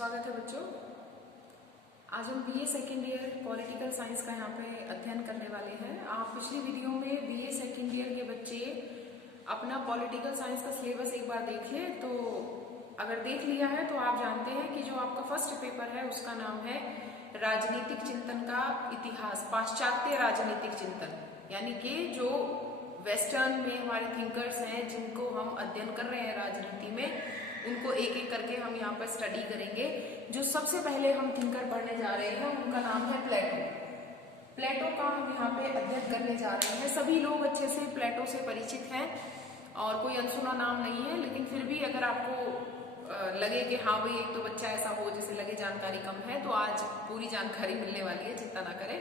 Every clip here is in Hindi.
स्वागत है बच्चों। आज हम BA second year political science का यहाँ पे अध्ययन करने वाले हैं। आप पिछली वीडियो में बीए सेकेंड ईयर के बच्चे अपना पॉलिटिकल साइंस का सिलेबस एक बार देख ले, तो अगर देख लिया है तो आप जानते हैं कि जो आपका फर्स्ट पेपर है उसका नाम है राजनीतिक चिंतन का इतिहास, पाश्चात्य राजनीतिक चिंतन, यानी कि जो वेस्टर्न में हमारे थिंकर्स हैं जिनको हम अध्ययन कर रहे हैं राजनीति में, उनको एक एक करके हम यहाँ पर स्टडी करेंगे। जो सबसे पहले हम थिंकर पढ़ने जा रहे हैं उनका नाम है प्लेटो। प्लेटो का हम यहाँ पे अध्ययन करने जा रहे हैं। सभी लोग अच्छे से प्लेटो से परिचित हैं और कोई अनसुना नाम नहीं है, लेकिन फिर भी अगर आपको लगे कि हाँ भाई एक तो बच्चा ऐसा हो जैसे लगे जानकारी कम है, तो आज पूरी जानकारी मिलने वाली है, चिंता ना करें।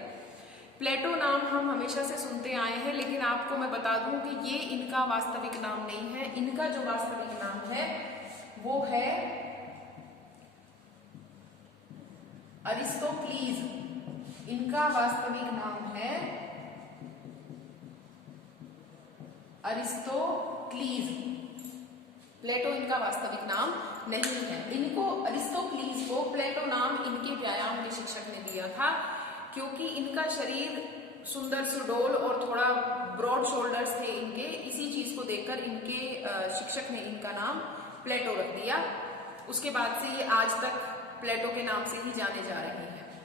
प्लेटो नाम हम हमेशा से सुनते आए हैं, लेकिन आपको मैं बता दूं कि ये इनका वास्तविक नाम नहीं है। इनका जो वास्तविक नाम है वो है अरिस्टोक्लीज। इनका वास्तविक नाम है अरिस्टोक्लीज। प्लेटो इनका वास्तविक नाम नहीं है। इनको अरिस्टोक्लीज को प्लेटो नाम इनके व्यायाम के शिक्षक ने दिया था, क्योंकि इनका शरीर सुंदर सुडोल और थोड़ा ब्रॉड शोल्डर्स थे इनके। इसी चीज को देखकर इनके शिक्षक ने इनका नाम प्लेटो रख दिया। उसके बाद से ये आज तक प्लेटो के नाम से ही जाने जा रहे हैं।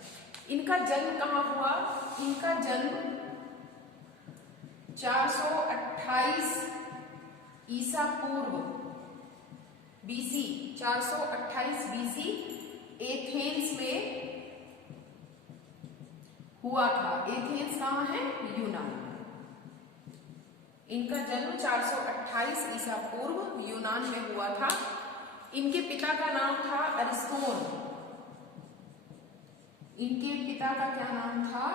इनका जन्म कहाँ हुआ? इनका जन्म 428 ईसा पूर्व बीसी, 428 बीसी एथेंस में हुआ था। एथेंस कहाँ है? यूनान। इनका जन्म 428 ईसा पूर्व यूनान में हुआ था। इनके पिता का नाम था अरिस्तोन। इनके पिता का क्या नाम था?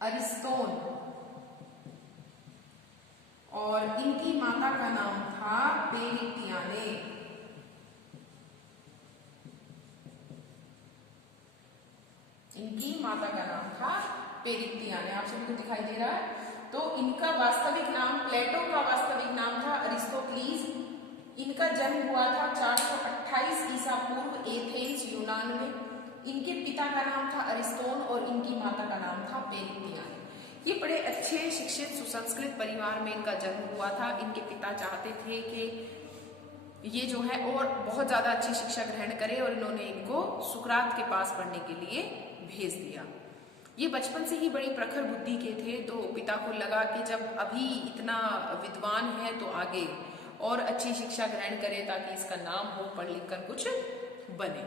अरिस्तोन। और इनकी माता का नाम था पेरिक्टियाने। इनकी माता का नाम था पेरिक्टियाने। आप सभी को दिखाई दे रहा है? तो इनका वास्तविक नाम, प्लेटो का वास्तविक नाम था अरिस्टोक्लीज। इनका जन्म हुआ था 428 ईसा पूर्व एथेंस यूनान में। इनके पिता का नाम था अरिस्तोन और इनकी माता का नाम था पेरिक्टियाने। ये बड़े अच्छे शिक्षित सुसंस्कृत परिवार में इनका जन्म हुआ था। इनके पिता चाहते थे कि ये जो है और बहुत ज्यादा अच्छी शिक्षा ग्रहण करे, और इन्होंने इनको सुकरात के पास पढ़ने के लिए भेज दिया। ये बचपन से ही बड़ी प्रखर बुद्धि के थे, तो पिता को लगा कि जब अभी इतना विद्वान है तो आगे और अच्छी शिक्षा ग्रहण करे ताकि इसका नाम हो, पढ़ लिख कर कुछ बने।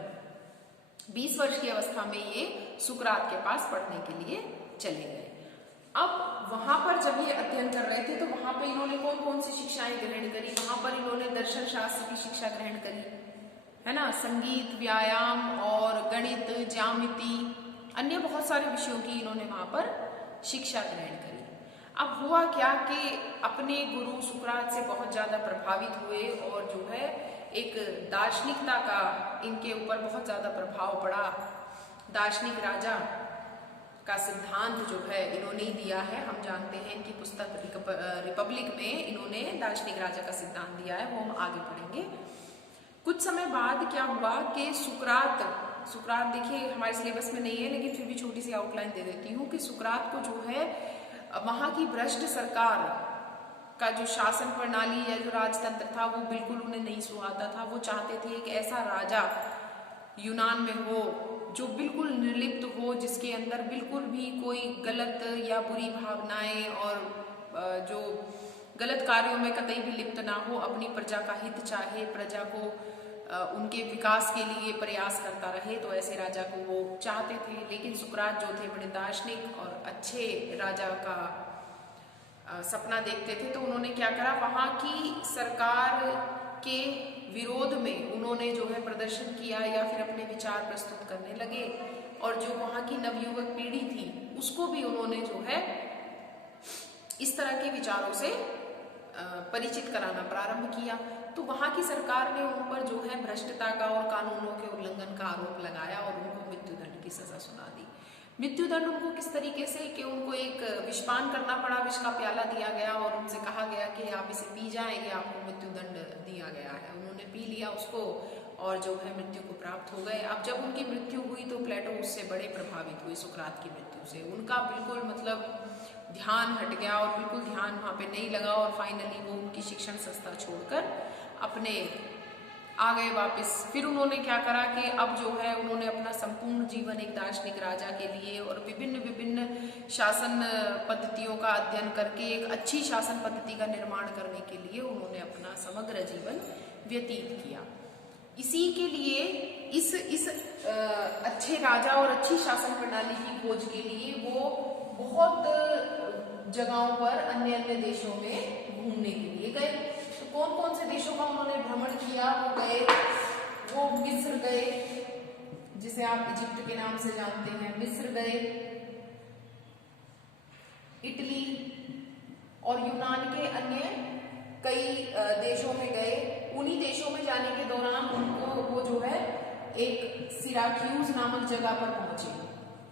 20 वर्ष की अवस्था में ये सुकरात के पास पढ़ने के लिए चले गए। अब वहां पर जब ये अध्ययन कर रहे थे तो वहां पर इन्होंने कौन कौन सी शिक्षाएं ग्रहण करी? वहां पर इन्होंने दर्शन शास्त्र की शिक्षा ग्रहण करी, है ना, संगीत, व्यायाम और गणित, ज्यामिति, अन्य बहुत सारे विषयों की इन्होंने वहां पर शिक्षा ग्रहण करी। अब हुआ क्या कि अपने गुरु सुकरात से बहुत ज्यादा प्रभावित हुए, और जो है एक दार्शनिकता का इनके ऊपर बहुत ज्यादा प्रभाव पड़ा। दार्शनिक राजा का सिद्धांत जो है इन्होंने ही दिया है। हम जानते हैं इनकी पुस्तक रिपब्लिक में इन्होंने दार्शनिक राजा का सिद्धांत दिया है, वो हम आगे पढ़ेंगे। कुछ समय बाद क्या हुआ कि सुकरात देखिए हमारे सिलेबस में नहीं है, लेकिन फिर भी छोटी सी आउटलाइन दे देती हूँ कि सुकरात को जो है वहां की भ्रष्ट सरकार का जो शासन प्रणाली या जो राजतंत्र था वो बिल्कुल उन्हें नहीं सुहाता था। वो चाहते थे एक ऐसा राजा यूनान में हो जो बिल्कुल निर्लिप्त हो, जिसके अंदर बिल्कुल भी कोई गलत या बुरी भावनाएं और जो गलत कार्यों में कतई भी लिप्त ना हो, अपनी प्रजा का हित चाहे, प्रजा को उनके विकास के लिए प्रयास करता रहे। तो ऐसे राजा को वो चाहते थे। लेकिन सुकरात जो थे बड़े दार्शनिक और अच्छे राजा का सपना देखते थे, तो उन्होंने क्या करा, वहां की सरकार के विरोध में उन्होंने जो है प्रदर्शन किया या फिर अपने विचार प्रस्तुत करने लगे, और जो वहां की नवयुवक पीढ़ी थी उसको भी उन्होंने जो है इस तरह के विचारों से परिचित कराना प्रारंभ किया। तो वहां की सरकार ने उन पर जो है भ्रष्टता का और कानूनों के उल्लंघन का आरोप लगाया और उनको मृत्युदंड की सजा सुना दी। मृत्युदंड उनको किस तरीके से कि उनको एक विषपान करना पड़ा, विष का प्याला दिया गया और उनसे कहा गया कि आप इसे पी जाएंगे, आपको मृत्युदंड दिया गया है। उन्होंने पी लिया उसको और जो है मृत्यु को प्राप्त हो गए। अब जब उनकी मृत्यु हुई तो प्लेटो उससे बड़े प्रभावित हुए सुकरात की मृत्यु से। उनका बिल्कुल मतलब ध्यान हट गया और बिल्कुल ध्यान वहाँ पे नहीं लगा और फाइनली वो उनकी शिक्षण संस्था छोड़कर अपने आ गए वापस। फिर उन्होंने क्या करा कि अब जो है उन्होंने अपना संपूर्ण जीवन एक दार्शनिक राजा के लिए और विभिन्न विभिन्न शासन पद्धतियों का अध्ययन करके एक अच्छी शासन पद्धति का निर्माण करने के लिए उन्होंने अपना समग्र जीवन व्यतीत किया। इसी के लिए इस अच्छे राजा और अच्छी शासन प्रणाली की खोज के लिए वो बहुत जगहों पर अन्य अन्य देशों में घूमने के लिए गए। तो कौन कौन से देशों का उन्होंने भ्रमण किया? वो मिस्र गए, जिसे आप इजिप्ट के नाम से जानते हैं, मिस्र गए, इटली और यूनान के अन्य कई देशों में गए। उन्हीं देशों में जाने के दौरान उनको वो जो है एक सिराक्यूज नामक जगह पर पहुंचे।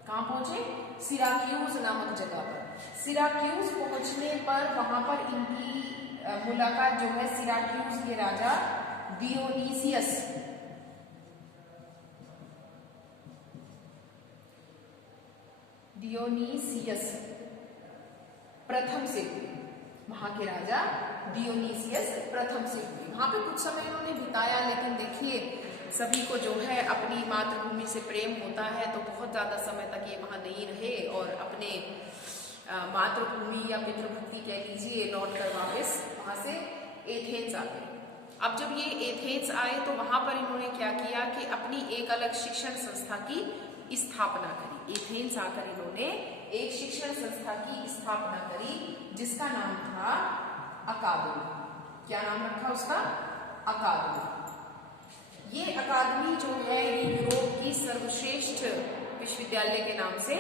कहाँ पहुंचे? सिराक्यूज नामक जगह पर। सिराक्यूज पहुंचने पर वहां पर इनकी मुलाकात जो है सिराक्यूज के राजा डियोनीसियस प्रथम से हुई। वहां के राजा डियोनीसियस प्रथम से हुई। वहां पे कुछ समय इन्होंने बिताया, लेकिन देखिए सभी को जो है अपनी मातृभूमि से प्रेम होता है तो बहुत ज्यादा समय तक ये वहां नहीं रहे और अपने मातृभूमि या पितृभक्ति कह लीजिए लौट कर वापस वहां से एथेंस आ गए। अब जब ये एथेंस आए तो वहां पर इन्होंने क्या किया कि अपनी एक अलग शिक्षण संस्था की स्थापना करी। एथेंस आकर इन्होंने एक शिक्षण संस्था की स्थापना करी जिसका नाम था अकादमी। क्या नाम रखा उसका? अकादमी। ये अकादमी जो है यूरोप की सर्वश्रेष्ठ विश्वविद्यालय के नाम से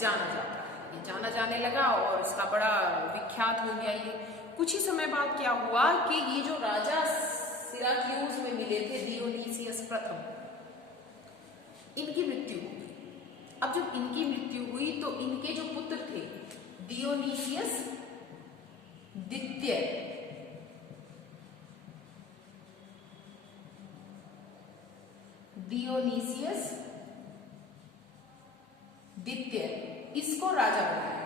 जाना जाता है। ये जाना जाने लगा और इसका बड़ा विख्यात हो गया ये। कुछ ही समय बाद क्या हुआ कि ये जो राजा सिराक्यूज में मिले थे डियोनीसियस प्रथम, इनकी मृत्यु हो गई। अब जब इनकी मृत्यु हुई तो इनके जो पुत्र थे डियोनीसियस द्वितीय, डियोनीसियस द्वितीय इसको राजा बनाया।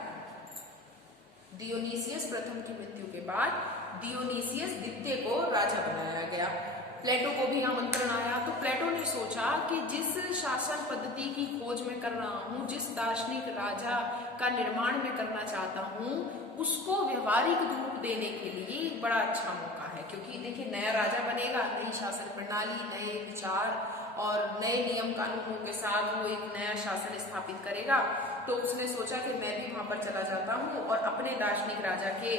डियोनीसियस प्रथम की मृत्यु के बाद डियोनीसियस द्वितीय को राजा बनाया गया। प्लेटो को भी आमंत्रण आया तो प्लेटो ने सोचा कि जिस शासन पद्धति की खोज में कर रहा हूँ, जिस दार्शनिक राजा का निर्माण में करना चाहता हूँ, उसको व्यवहारिक रूप देने के लिए एक बड़ा अच्छा मौका है। क्योंकि देखिए नया राजा बनेगा, नई शासन प्रणाली, नए विचार और नए नियम कानूनों के साथ वो एक नया शासन स्थापित करेगा। तो उसने सोचा कि मैं भी वहां पर चला जाता हूँ और अपने दार्शनिक राजा के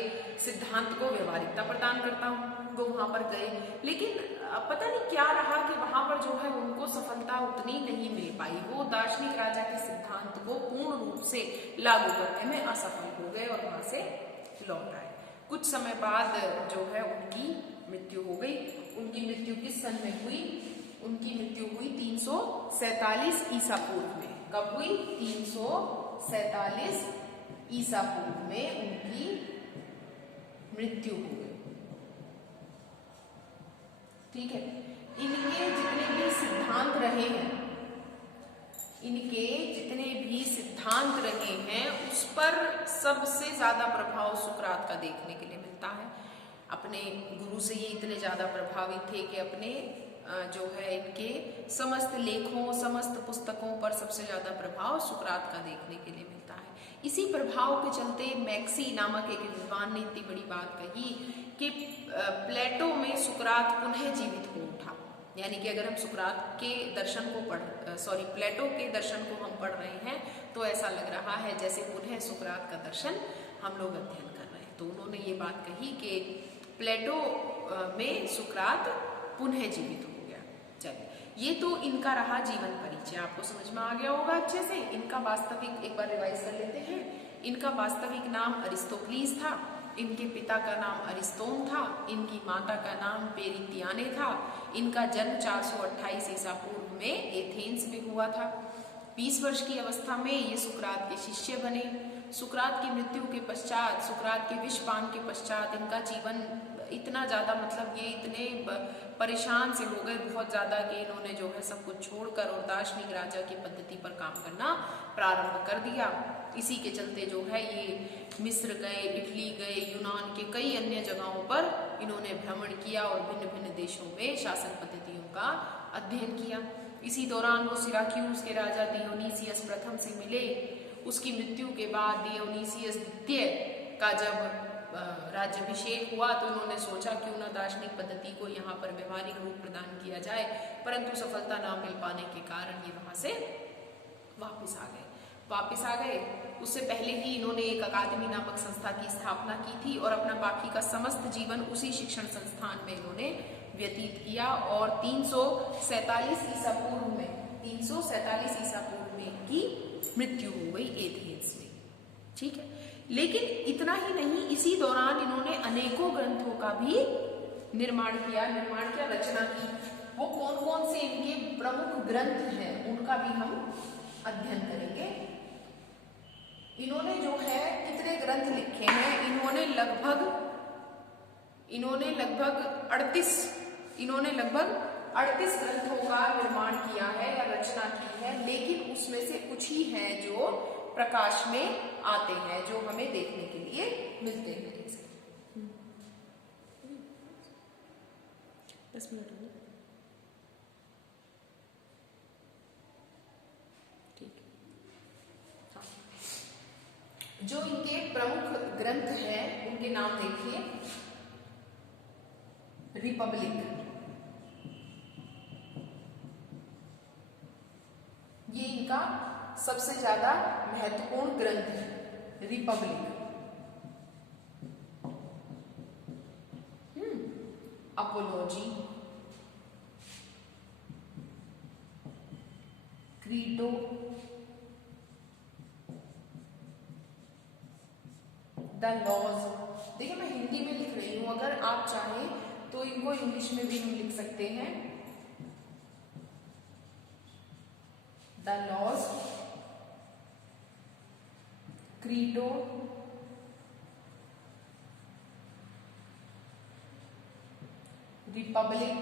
सिद्धांत को व्यवहारिकता प्रदान करता हूँ। वो वहां पर गए, लेकिन पता नहीं क्या रहा कि वहां पर जो है उनको सफलता उतनी नहीं मिल पाई। वो दार्शनिक राजा के सिद्धांत को पूर्ण रूप से लागू करने में असफल हो गए और वहां से लौट आए। कुछ समय बाद जो है उनकी मृत्यु हो गई। उनकी मृत्यु किस सन में हुई? उनकी मृत्यु हुई 347 ईसा पूर्व में। कब हुई? 347 ईसा पूर्व में उनकी मृत्यु हो गई। ठीक है। इनके जितने भी सिद्धांत रहे हैं, उस पर सबसे ज्यादा प्रभाव सुकरात का देखने के लिए मिलता है। अपने गुरु से ये इतने ज्यादा प्रभावित थे कि अपने जो है इनके समस्त लेखों, समस्त पुस्तकों पर सबसे ज्यादा प्रभाव सुकरात का देखने के लिए मिलता है। इसी प्रभाव के चलते मैक्सी नामक एक विद्वान ने इतनी बड़ी बात कही कि प्लेटो में सुकरात पुनः जीवित हो उठा। यानी कि अगर हम सुकरात के दर्शन को प्लेटो के दर्शन को हम पढ़ रहे हैं तो ऐसा लग रहा है जैसे पुनः सुकरात का दर्शन हम लोग अध्ययन कर रहे हैं। तो उन्होंने ये बात कही कि प्लेटो में सुकरात पुनः जीवित हो गया। चलिए, ये तो इनका रहा जीवन परिचय, आपको समझ में आ गया होगा अच्छे से। इनका वास्तविक एक बार रिवाइज कर लेते हैं। इनका वास्तविक नाम अरिस्तोक्लीस था, इनके पिता का नाम अरिस्तोन था, इनकी माता का नाम पेरितियाने था। इनका जन्म 428 ईसा पूर्व में एथेंस में हुआ था। 20 वर्ष की अवस्था में ये सुकरात के शिष्य बने। सुकरात की मृत्यु के पश्चात, सुकरात के विषपान के पश्चात इनका जीवन इतना ज्यादा, मतलब ये इतने परेशान से हो गए बहुत ज्यादा कि इन्होंने जो है सब कुछ छोड़कर और दार्शनिक राजा की पद्धति पर काम करना प्रारंभ कर दिया। इसी के चलते जो है ये मिस्र गए, इटली गए, यूनान के कई अन्य जगहों पर इन्होंने भ्रमण किया और भिन्न भिन्न देशों में शासन पद्धतियों का अध्ययन किया। इसी दौरान वो सिराक्यूज के राजा डियोनीसियस प्रथम से मिले। उसकी मृत्यु के बाद डियोनीसियस द्वितीय का जब राज्याभिषेक हुआ तो उन्होंने सोचा क्यों ना दार्शनिक पद्धति को यहाँ पर व्यवहारिक रूप प्रदान किया जाए, परंतु सफलता ना मिल पाने के कारण ये वहां से वापस आ गए। उससे पहले ही इन्होंने एक अकादमी नामक संस्था की स्थापना की थी और अपना बाकी का समस्त जीवन उसी शिक्षण संस्थान में इन्होंने व्यतीत किया और 347 ईसा पूर्व में की मृत्यु हो गई एथेंस में। ठीक है, लेकिन इतना ही नहीं, इसी दौरान इन्होंने अनेकों ग्रंथों का भी निर्माण किया, रचना की। वो कौन कौन से इनके प्रमुख ग्रंथ हैं उनका भी हम अध्ययन करेंगे। इन्होंने जो है कितने ग्रंथ लिखे हैं, इन्होंने लगभग 38 ग्रंथों का निर्माण किया है या रचना की है, लेकिन उसमें से कुछ ही हैं जो प्रकाश में आते हैं, जो हमें देखने के लिए मिलते हैं। 10 मिनट हो गए, ठीक। हाँ, जो इनके प्रमुख ग्रंथ हैं उनके नाम देखिए। रिपब्लिक, ये इनका सबसे ज्यादा महत्वपूर्ण ग्रंथ है, republic. Apology, Crito, the laws. देखिए मैं हिंदी में लिख रही हूं, अगर आप चाहें तो इनको इंग्लिश में भी हम लिख सकते हैं। The laws, Crito, republic,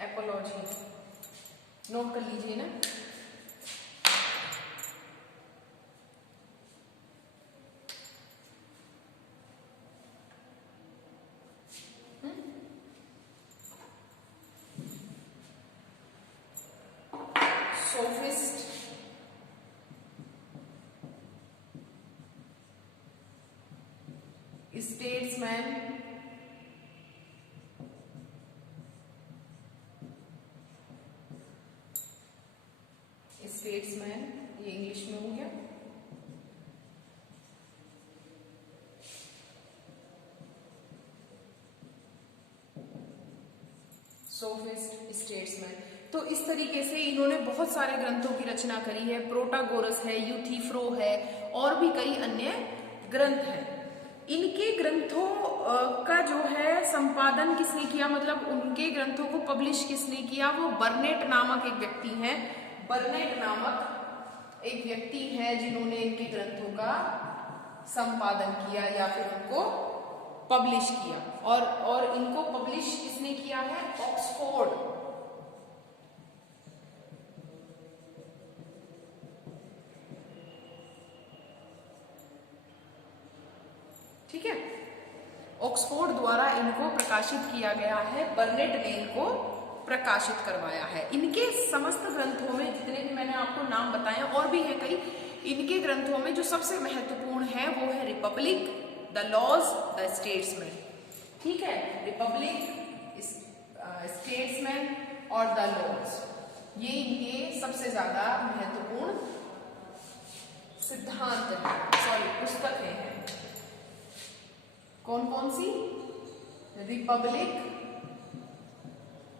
apology. Note कर लीजिए ना। सोफिस्ट, स्टेट्समैन, ये इंग्लिश में हो गया। Sophist, statesman. तो इस तरीके से इन्होंने बहुत सारे ग्रंथों की रचना करी है। प्रोटागोरस है, यूथिफ्रो है और भी कई अन्य ग्रंथ हैं। इनके ग्रंथों का जो है संपादन किसने किया, मतलब उनके ग्रंथों को पब्लिश किसने किया, वो बर्नेट नामक एक व्यक्ति हैं। बर्नेट नामक एक व्यक्ति है जिन्होंने इनके ग्रंथों का संपादन किया या फिर उनको पब्लिश किया। और इनको पब्लिश किसने किया है, ऑक्सफोर्ड। ठीक है, ऑक्सफोर्ड द्वारा इनको प्रकाशित किया गया है। बर्नेट ने इनको प्रकाशित करवाया है। इनके समस्त ग्रंथों में जितने भी मैंने आपको नाम बताए और भी हैं कई, इनके ग्रंथों में जो सबसे महत्वपूर्ण है वो है republic, the laws, the statesman. ठीक है, रिपब्लिक, स्टेट्समैन और द लॉज, ये इनके सबसे ज्यादा महत्वपूर्ण सिद्धांत है, पुस्तकें हैं। कौन कौन सी, रिपब्लिक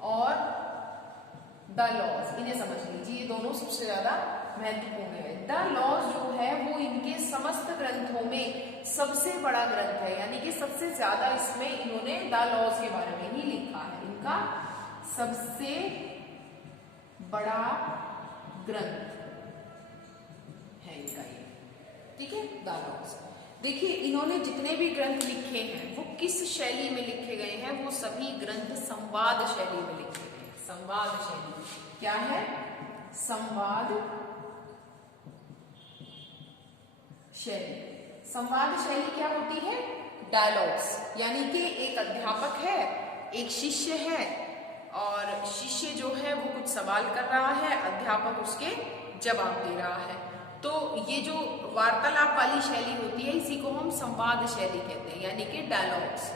और द लॉज, इन्हें समझ लीजिए, ये दोनों सबसे ज्यादा महत्वपूर्ण है। द लॉज जो है वो इनके समस्त ग्रंथों में सबसे बड़ा ग्रंथ है, यानी कि सबसे ज्यादा इसमें इन्होंने द लॉज के बारे में ही लिखा है। इनका सबसे बड़ा ग्रंथ है इनका ये, ठीक है, डायलॉग्स। देखिए इन्होंने जितने भी ग्रंथ लिखे हैं वो किस शैली में लिखे गए हैं, वो सभी ग्रंथ संवाद शैली में लिखे गए हैं। संवाद शैली क्या है? संवाद शैली। संवाद शैली क्या होती है? डायलॉग्स, यानी कि एक अध्यापक है, एक शिष्य है, और शिष्य जो है वो कुछ सवाल कर रहा है, अध्यापक उसके जवाब दे रहा है। तो ये जो वार्तालाप वाली शैली होती है इसी को हम संवाद शैली कहते हैं, यानी कि डायलॉग्स,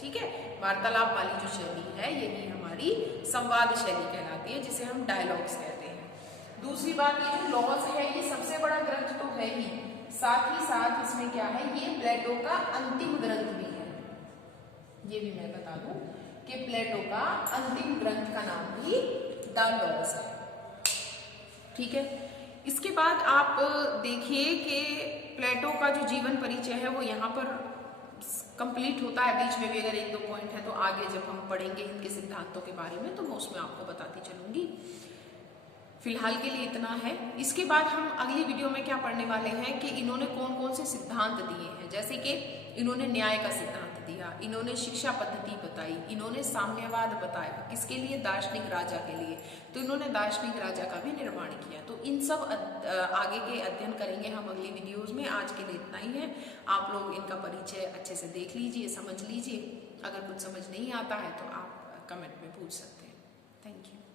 ठीक है। वार्तालाप वाली जो शैली है यही हमारी संवाद शैली कहलाती है, जिसे हम डायलॉग्स कहते हैं। दूसरी बात, ये जो लॉज है ये सबसे बड़ा ग्रंथ तो है ही, साथ ही साथ इसमें क्या है, ये प्लेटो का अंतिम ग्रंथ भी है। ये भी मैं बता दूं कि प्लेटो का अंतिम ग्रंथ का नाम भी डायलॉग्स है, ठीक है। इसके बाद आप देखिए कि प्लेटो का जो जीवन परिचय है वो यहाँ पर कंप्लीट होता है। बीच में भी अगर एक दो पॉइंट है तो आगे जब हम पढ़ेंगे इनके सिद्धांतों के बारे में तो मैं उसमें आपको बताती चलूंगी। फिलहाल के लिए इतना है। इसके बाद हम अगली वीडियो में क्या पढ़ने वाले हैं कि इन्होंने कौन कौन से सिद्धांत दिए हैं, जैसे कि इन्होंने न्याय का सिद्धांत दिया, इन्होंने शिक्षा पद्धति बताई, इन्होंने साम्यवाद बताया, किसके लिए? दार्शनिक राजा के लिए। तो इन्होंने दार्शनिक राजा का भी निर्माण किया। तो इन सब आगे के अध्ययन करेंगे हम अगली वीडियोज में। आज के लिए इतना ही है। आप लोग इनका परिचय अच्छे से देख लीजिए, समझ लीजिए। अगर कुछ समझ नहीं आता है तो आप कमेंट में पूछ सकते हैं। Thank you.